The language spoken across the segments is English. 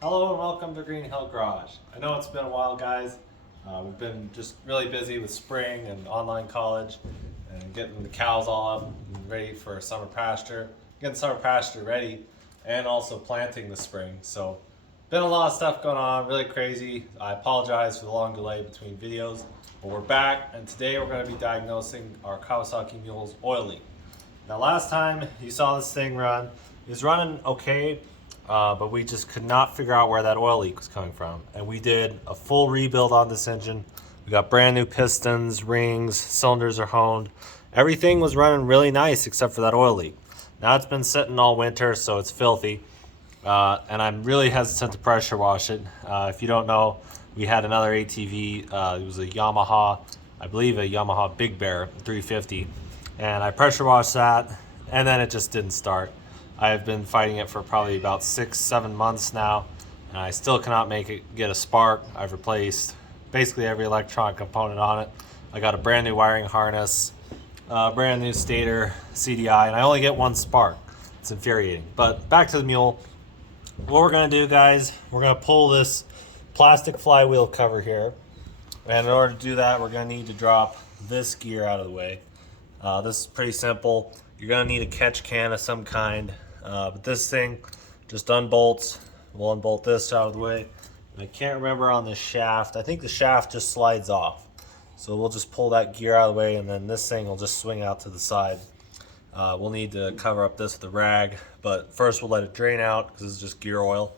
Hello and welcome to Green Hill Garage. I know it's been a while, guys. We've been just really busy with spring and online college and getting the cows all up and ready for summer pasture, getting summer pasture ready, and also planting the spring. So, been a lot of stuff going on, really crazy. I apologize for the long delay between videos, but we're back, and today we're going to be diagnosing our Kawasaki Mule's oil leak. Now, last time you saw this thing run, it was running okay. But we just could not figure out where that oil leak was coming from. And we did a full rebuild on this engine. We got brand new pistons, rings, cylinders are honed. Everything was running really nice except for that oil leak. Now it's been sitting all winter, so it's filthy. And I'm really hesitant to pressure wash it. If you don't know, we had another ATV. It was a Yamaha, I believe a Yamaha Big Bear 350. And I pressure washed that, and then it just didn't start. I've been fighting it for probably about 6-7 months now, and I still cannot make it get a spark. I've replaced basically every electronic component on it. I got a brand new wiring harness, brand new stator, CDI, and I only get one spark. It's infuriating. But back to the mule. What we're gonna do, guys, we're gonna pull this plastic flywheel cover here. And in order to do that, we're gonna need to drop this gear out of the way. This is pretty simple. You're gonna need a catch can of some kind. But this thing just unbolts. We'll unbolt this out of the way. And I can't remember on this shaft. I think the shaft just slides off. So we'll just pull that gear out of the way, and then this thing will just swing out to the side. We'll need to cover up this with a rag, but first we'll let it drain out because it's just gear oil.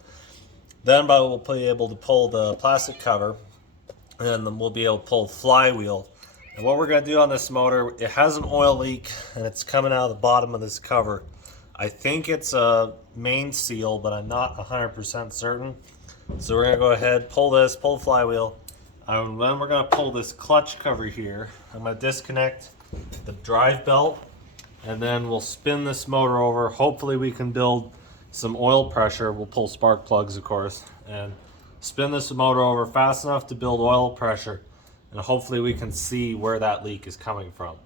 Then we'll be able to pull the plastic cover, and then we'll be able to pull the flywheel. And what we're going to do on this motor, it has an oil leak, and it's coming out of the bottom of this cover. I think it's a main seal, but I'm not 100% certain. So we're going to go ahead, pull the flywheel, and then we're going to pull this clutch cover here. I'm going to disconnect the drive belt, and then we'll spin this motor over. Hopefully we can build some oil pressure. We'll pull spark plugs, of course, and spin this motor over fast enough to build oil pressure, and hopefully we can see where that leak is coming from.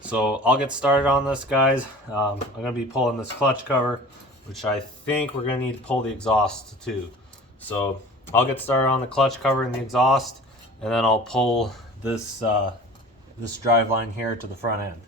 So I'll get started on this, guys. I'm going to be pulling this clutch cover, which I think we're going to need to pull the exhaust too. So I'll get started on the clutch cover and the exhaust, and then I'll pull this this drive line here to the front end.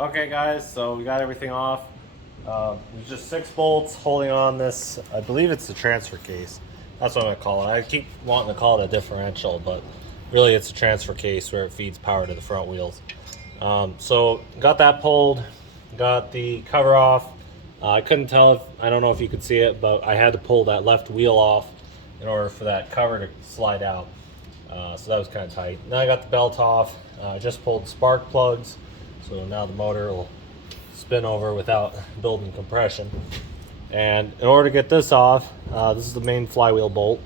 Okay, guys, so we got everything off. There's just 6 bolts holding on this. I believe it's the transfer case. That's what I'm gonna call it. I keep wanting to call it a differential, but really it's a transfer case where it feeds power to the front wheels. So got that pulled, got the cover off. I couldn't tell if, I don't know if you could see it, but I had to pull that left wheel off in order for that cover to slide out. So that was kind of tight. Then I got the belt off. I just pulled spark plugs. So now the motor will spin over without building compression. And in order to get this off, this is the main flywheel bolt.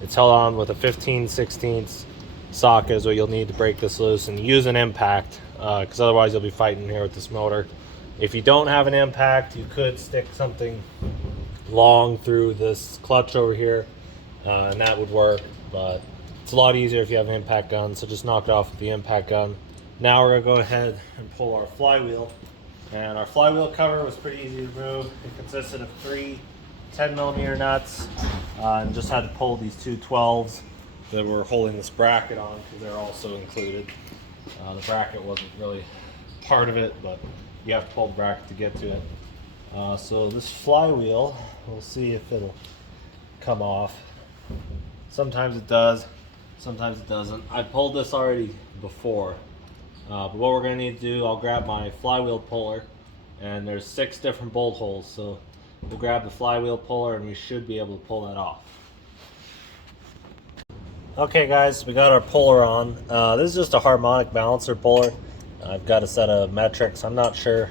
It's held on with a 15/16 socket is what you'll need to break this loose, and use an impact, because otherwise you'll be fighting here with this motor. If you don't have an impact, you could stick something long through this clutch over here, and that would work, but it's a lot easier if you have an impact gun, so just knock it off with the impact gun. Now we're going to go ahead and pull our flywheel. And our flywheel cover was pretty easy to remove. It consisted of 3 10mm nuts and just had to pull these two 12s that were holding this bracket on because they're also included. The bracket wasn't really part of it, but you have to pull the bracket to get to it. So this flywheel, we'll see if it'll come off. Sometimes it does, sometimes it doesn't. I pulled this already before, but what we're going to need to do, I'll grab my flywheel puller, and there's 6 different bolt holes, so we'll grab the flywheel puller and we should be able to pull that off. Okay guys, we got our puller on. This is just a harmonic balancer puller. I've got a set of metrics. I'm not sure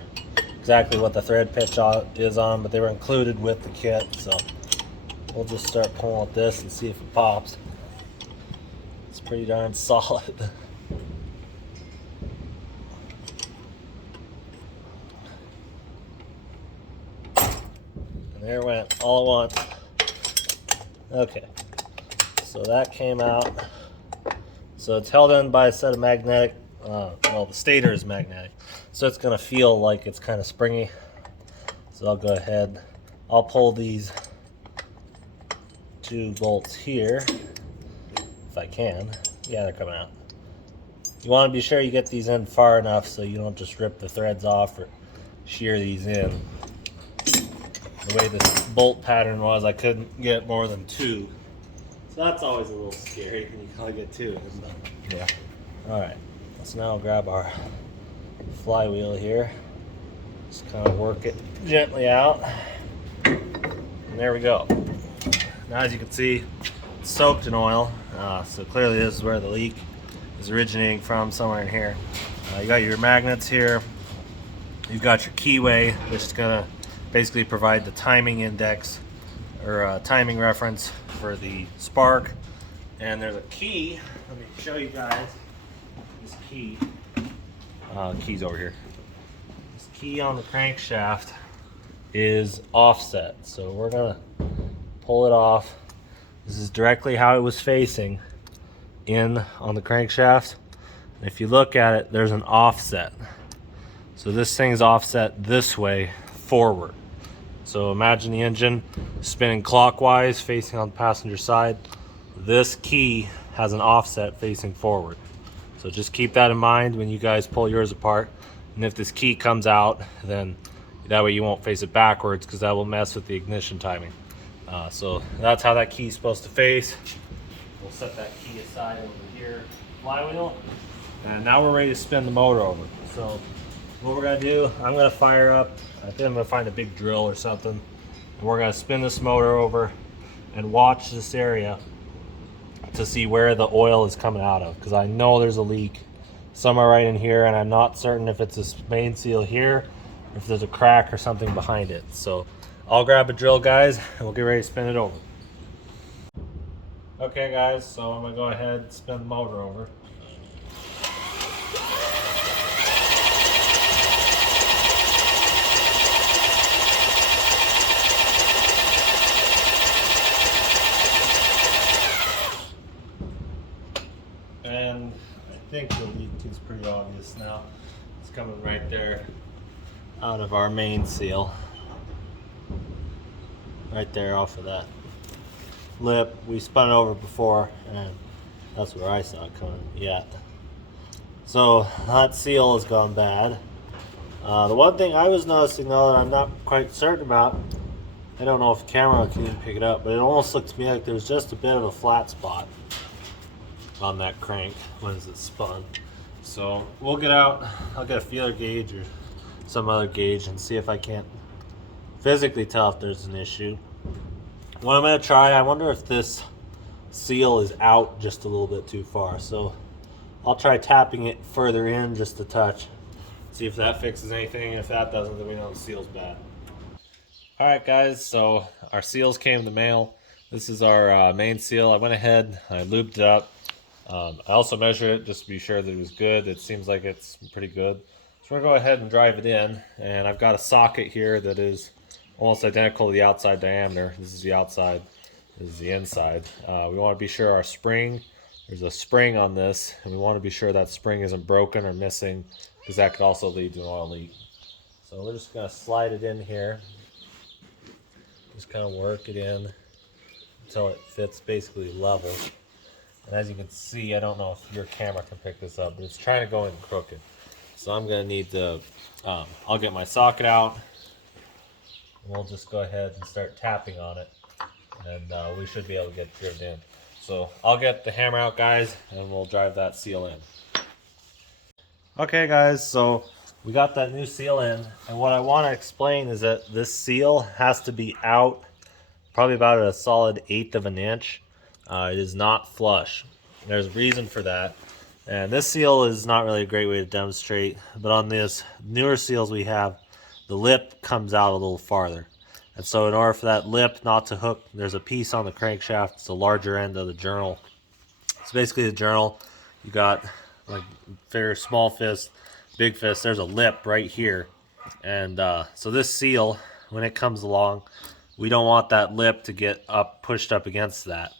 exactly what the thread pitch is on, but they were included with the kit, so we'll just start pulling at this and see if it pops. It's pretty darn solid. And there it went, all at once. Okay, so that came out. So it's held in by a set of magnetic, well, the stator is magnetic, so it's going to feel like it's kind of springy. So I'll go ahead, I'll pull these 2 bolts here, if I can. Yeah, they're coming out. You want to be sure you get these in far enough so you don't just rip the threads off or shear these in. The way this bolt pattern was, I couldn't get more than 2. So that's always a little scary when you can only get 2. So, yeah. Alright, let's now grab our flywheel here. Just kind of work it gently out. And there we go. Now as you can see, it's soaked in oil. So clearly this is where the leak is originating from, somewhere in here. You got your magnets here. You've got your keyway, which is going to basically provide the timing index or timing reference for the spark. And there's a key. Let me show you guys this key. Key's over here. This key on the crankshaft is offset, so we're gonna pull it off. This is directly how it was facing in on the crankshaft. And if you look at it, there's an offset. So this thing's offset this way forward. So imagine the engine spinning clockwise facing on the passenger side. This key has an offset facing forward. So just keep that in mind when you guys pull yours apart. And if this key comes out, then that way you won't face it backwards, because that will mess with the ignition timing. So that's how that key is supposed to face. We'll set that key aside over here, flywheel. And now we're ready to spin the motor over. So what we're gonna do, I'm gonna fire up, I think I'm gonna find a big drill or something. And we're gonna spin this motor over and watch this area to see where the oil is coming out of, because I know there's a leak somewhere right in here, and I'm not certain if it's a main seal here or if there's a crack or something behind it. So I'll grab a drill, guys, and we'll get ready to spin it over. Okay guys, so I'm gonna go ahead and spin the motor over. And I think the leak is pretty obvious now. It's coming right there out of our main seal. Right there off of that lip. We spun it over before, and that's where I saw it coming. Yeah. So that seal has gone bad. The one thing I was noticing though that I'm not quite certain about, I don't know if the camera can even pick it up, but it almost looked to me like there was just a bit of a flat spot on that crank when it spun. So we'll get out, I'll get a feeler gauge or some other gauge and see if I can't physically tell if there's an issue. What I'm going to try, I wonder if this seal is out just a little bit too far. So I'll try tapping it further in just a touch, see if that fixes anything. If that doesn't, then we know the seal's bad. Alright guys, so our seals came in the mail. This is our main seal. I went ahead, I lubed it up. I also measured it just to be sure that it was good. It seems like it's pretty good. So we're going to go ahead and drive it in. And I've got a socket here that is almost identical to the outside diameter. This is the outside, this is the inside. We want to be sure our spring, there's a spring on this, and we want to be sure that spring isn't broken or missing, because that could also lead to an oil leak. So we're just going to slide it in here. Just kind of work it in until it fits basically level. And as you can see, I don't know if your camera can pick this up, but it's trying to go in crooked. So I'm going to need to, I'll get my socket out. And we'll just go ahead and start tapping on it. And we should be able to get drilled in. So I'll get the hammer out, guys, and we'll drive that seal in. Okay, guys, so we got that new seal in. And what I want to explain is that this seal has to be out probably about a solid 1/8 of an inch. It is not flush. There's a reason for that. And this seal is not really a great way to demonstrate, but on this newer seals we have, the lip comes out a little farther. And so in order for that lip not to hook, there's a piece on the crankshaft. It's the larger end of the journal. It's basically the journal. You got like very small fist, big fist. There's a lip right here. And so this seal, when it comes along, we don't want that lip to get pushed up against that.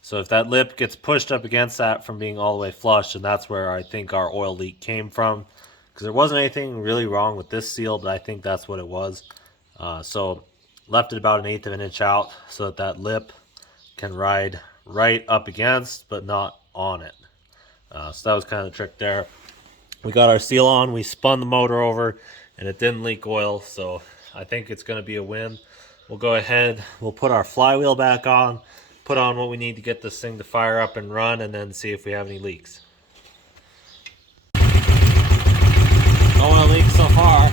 So if that lip gets pushed up against that from being all the way flush, and that's where I think our oil leak came from. Because there wasn't anything really wrong with this seal, but I think that's what it was. So left it about 1/8 of an inch out so that that lip can ride right up against, but not on it. So that was kind of the trick there. We got our seal on, we spun the motor over, and it didn't leak oil. So I think it's going to be a win. We'll go ahead, we'll put our flywheel back on, put on what we need to get this thing to fire up and run, and then see if we have any leaks. No oil leaks so far.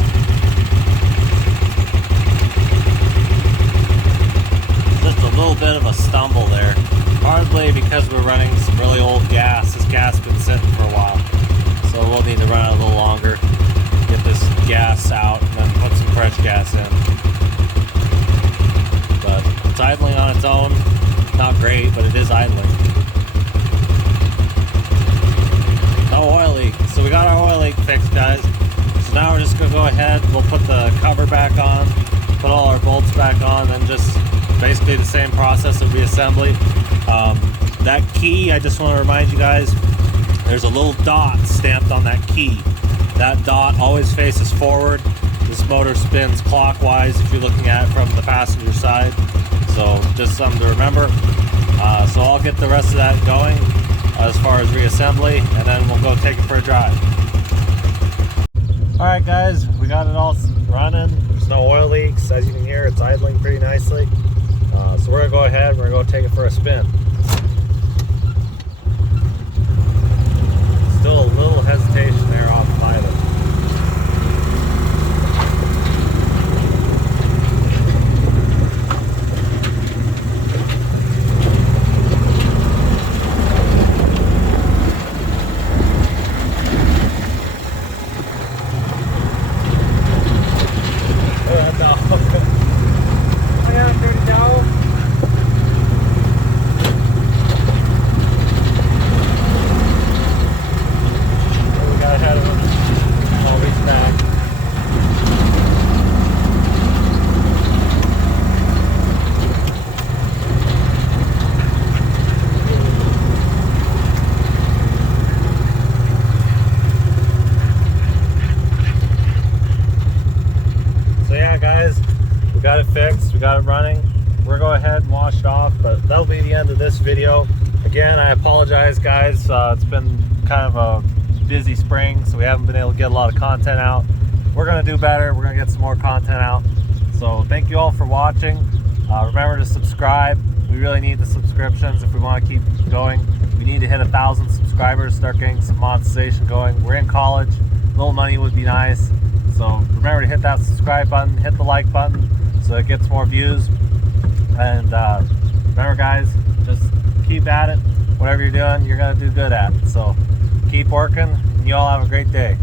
Just a little bit of a stumble there. Partly because we're running some really old gas. This gas has been sitting for a while. So we'll need to run it a little longer, get this gas out, and then put some fresh gas in. But it's idling on its own. Not great, but it is idling. No oil leak. So we got our oil leak fixed, guys. So now we're just going to go ahead. We'll put the cover back on, put all our bolts back on, and just basically the same process of reassembly. That key, I just want to remind you guys, there's a little dot stamped on that key. That dot always faces forward. This motor spins clockwise if you're looking at it from the passenger side. So just something to remember. So I'll get the rest of that going as far as reassembly, and then we'll go take it for a drive. Alright guys, we got it all running. There's no oil leaks. As you can hear, it's idling pretty nicely. So we're going to go ahead, we're going to go take it for a spin. Still a little hesitation there off the pilot. Got it fixed, we got it running. We're going to go ahead and wash it off, but that'll be the end of this video. Again, I apologize guys, it's been kind of a busy spring, so we haven't been able to get a lot of content out. We're going to do better, we're going to get some more content out. So thank you all for watching. Remember to subscribe. We really need the subscriptions if we want to keep going. We need to hit 1,000 subscribers, start getting some monetization going. We're in college, a little money would be nice. So remember to hit that subscribe button, hit the like button, so it gets more views. And remember guys, just keep at it. Whatever you're doing, you're going to do good at. So keep working, and you all have a great day.